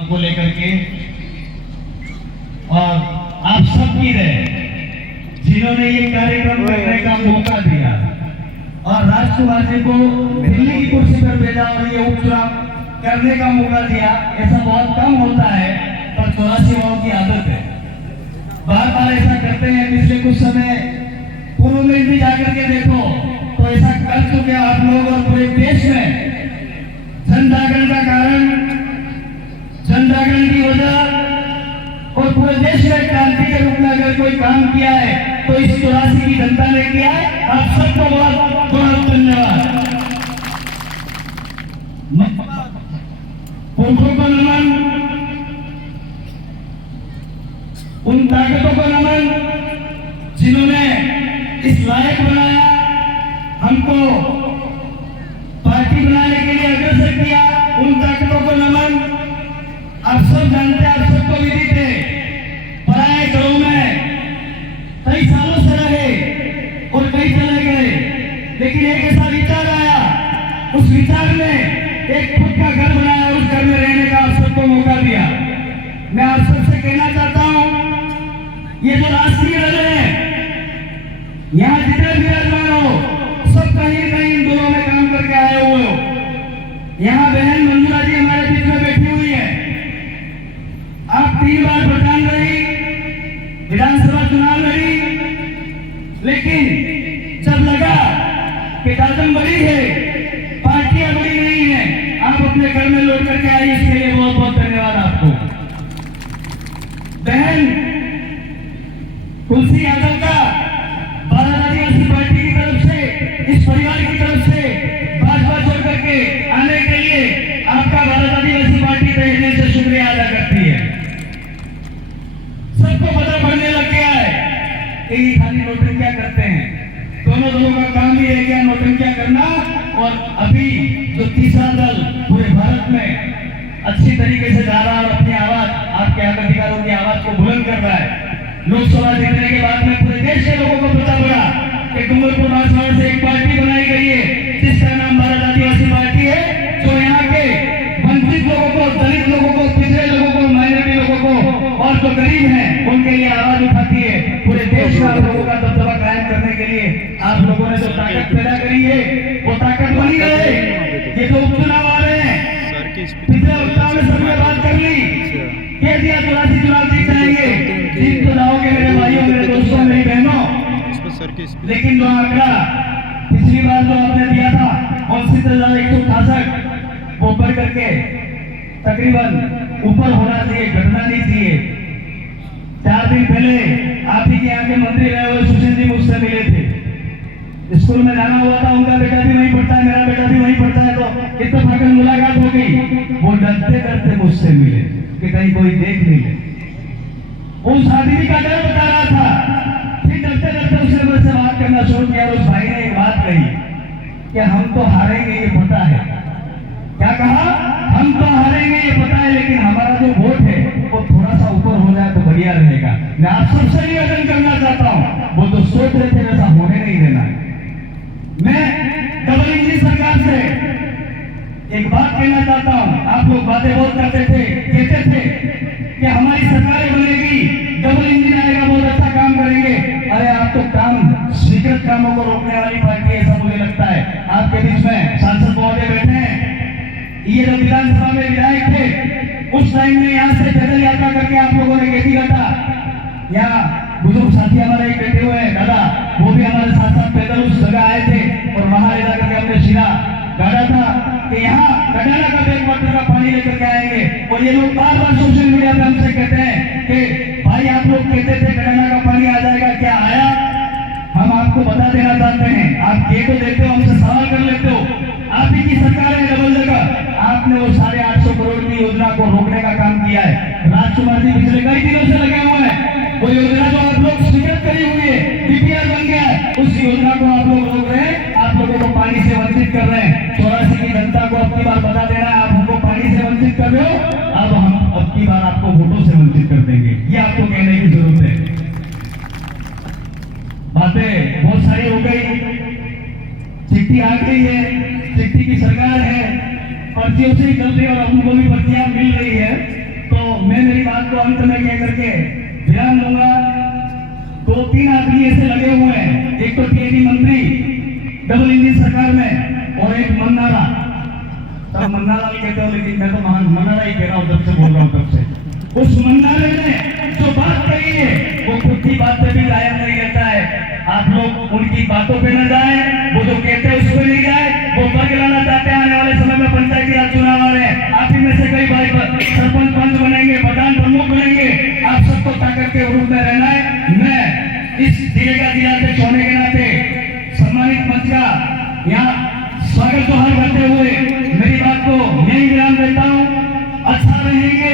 को लेकर के और आप सबकी रहे जिन्होंने ये कार्यक्रम करने का मौका दिया और राजकुमार जी को दिल्ली की कुर्सी पर भेजा और ये उपचुनाव करने का मौका दिया। ऐसा बहुत कम होता है पर 84 की आदत है, बार बार ऐसा करते हैं। पिछले कुछ समय पूर्व में भी जाकर के देखो तो ऐसा कर चुके आप लोग और पूरे देश में जन जागरण का कारण, जन जागरण की वजह और पूरे देश में क्रांति के रूप में अगर कोई काम किया है तो इस 84 की जनता ने किया है। आप सबको बहुत बहुत धन्यवाद। पुरखों को नमन, उन ताकतों को नमन जिन्होंने इस लायक बनाया, हमको पार्टी बनाने के लिए अग्रसर किया। उन ताकतों को नमन। आप सब जानते हैं, आप सबको विदित है, पराए घरों में कई सालों से रहे और कई चले गए, लेकिन एक ऐसा विचार आया, उस विचार में एक खुद का घर बनाया, उस घर में रहने का आप सबको मौका दिया। मैं आप सबसे कहना चाहता हूं, ये जो राष्ट्रीय दल है, यहाँ जितने विराजमान हो सब कहीं न कहीं इन दोनों में काम करके आए हुए हो। यहाँ बहन मंजुला जी हमारे बीच में बैठी हुई है। आप 3 बार प्रधान रही, विधानसभा चुनाव लड़ी, लेकिन जब लगा कि दादम बड़ी है, पार्टियां बड़ी नहीं है, आप अपने घर में लौट करके आई। इसके लिए बहुत बहुत धन्यवाद आपको। बहन तुलसी यादव का भारत आदिवासी पार्टी की तरफ से, इस परिवार की तरफ से भाजपा छोड़ करके आने के लिए आपका भारत आदिवासी पार्टी भेजने से शुक्रिया अदा करती है। सबको पता पड़ने लग गया है कि ये खाली नोटंकियां करते हैं। दोनों दलों का काम भी है क्या, नोटंकियां करना। और अभी जो तीसरा दल पूरे भारत में अच्छी तरीके से जा रहा है और अपनी आवाज, आपके हक अधिकारों की आवाज को बुलंद कर रहा है। लोकसभा जीतने के बाद में पूरे देश के लोगों को पता पड़ा कि डूंगरपुर बांसवाड़ा से एक पार्टी बनाई गई है जिसका नाम भारत आदिवासी पार्टी है, जो यहाँ के वंचित लोगों को, दलित लोगों को, पिछड़े लोगों को, माइनॉरिटी लोगों को और जो गरीब हैं उनके लिए आवाज उठाती है। पूरे देश में आप लोगों का दबदबा कायम करने के लिए आप लोगों ने जो ताकत पैदा करी है वो ताकत बनी रहे। ये जो उपचुनाव आ रहे हैं, पिछले उपचुनाव में सबने बात कर ली, कह दिया 84 चुनाव जीत जाएंगे, जीत तो जाओगे मेरे भाइयों, मेरे दोस्तों, मेरी बहनों। लेकिन जो आंकड़ा पिछली बार जो आपने दिया था 69,168, वो बढ़ करके तकरीबन ऊपर होना चाहिए, घटना नहीं चाहिए। 4 दिन पहले आप ही के यहाँ के मंत्री रहे हुए सुशील जी मुझसे मिले थे। स्कूल में जाना हुआ था, उनका बेटा भी वहीं पढ़ता है, मेरा बेटा भी वहीं पढ़ता है, तो इत्तेफाकन मुलाकात हो गई। वो डरते डरते मुझसे मिले कि कहीं कोई देख नहीं ले। उस आदमी का डर बता रहा था, फिर डरते डरते उसने मुझसे बात करना शुरू किया। उस भाई ने एक बात कही कि हम तो हारेंगे ये पता है। क्या कहा? हम तो हारेंगे ये पता है, लेकिन हमारा जो वोट है वो थोड़ा सा ऊपर हो जाए तो बढ़िया रहेगा। मैं आप सबसे निवेदन करना चाहता हूँ, वो तो सोच रहे थे वैसा होने नहीं देना है। मैं डबल इंजन सरकार से एक बात कहना चाहता हूँ। आप लोग बातें बहुत करते थे, कहते थे कि हमारी सरकारें बनेगी, डबल इंजन आएगा, बहुत अच्छा काम करेंगे। अरे आप तो काम, स्वीकृत कामों को रोकने वाली पार्टी, ऐसा मुझे लगता है। आपके बीच में सांसद महोदय बैठे हैं, ये जो विधानसभा में विधायक थे उस टाइम में यहाँ से पैदल यात्रा करके आप लोगों ने खेती काटा। यहाँ बुजुर्ग साथी हमारे एक बैठे हुए हैं दादा, वो भी हमारे साथ साथ पैदल उस जगह आए थे और वहां ले जाकर के हमने शिरा गाड़ा था कि यहाँ गडाना का बैक वाटर का पानी लेकर के आएंगे। और ये लोग बार बार सोशल मीडिया पे हमसे कहते हैं कि भाई आप लोग कहते थे गडाना का पानी आ जाएगा, क्या आया? हम आपको बता देना चाहते हैं, आप ये तो देते हो, हमसे सवाल कर लेते हो। आप ही की सरकार है डबल जगह, आपने वो 850 करोड़ की योजना को रोकने का काम किया है। राजकुमार जी पिछले कई दिनों से लगे हुए हैं। वो योजना जो आप लोग स्वीकृत करी हुई है, बीपीआर बन गया है, उस योजना को आप लोग रोक रहे हैं, आप लोगों को पानी से वंचित कर रहे हैं। 84 की जनता को अब की बार बता देना है, आप हमको पानी से वंचित कर रहे हो, अब हम अब की बार आपको वोटों से वंचित कर देंगे। ये आपको कहने की जरूरत है। बातें बहुत सारी हो गई, चिट्ठी आ गई है, चिट्ठी की सरकार है, पर्चियों से ही चल रही है और हमको भी पर्चियां मिल रही है। बात को अंत में कह करके ध्यान दूंगा। 2-3 आदमी ऐसे लगे हुए हैं, एक तो टीएडी मंत्री डबल इंजन सरकार में और एक मन्नारा। तब मन्नारा नहीं कहते हो, लेकिन मैं तो मन्नारा ही कह रहा हूँ, तब से बोल रहा हूँ तब से। उस मन्नारे ने जो बात कही है वो खुद की बात पे भी कायम नहीं रहता है। आप लोग उनकी बातों पे न जाए, वो जो कहते हैं उस पे नहीं जाए। वो वर्ग लाना चाहते हैं, आने वाले समय में पंचायती राज चुनाव आ रहे हैं, आप ही में से कई भाई सरपंच पंच बनेंगे, प्रधान प्रमुख बनेंगे। आप सबको ताकत के रूप में रहना है। मैं इस जिले का जिलाध्यक्ष होने के नाते सम्मानित मंच का यहाँ स्वागत जोहार करते हुए मेरी बात को यही विराम देता हूँ। अच्छा रहेंगे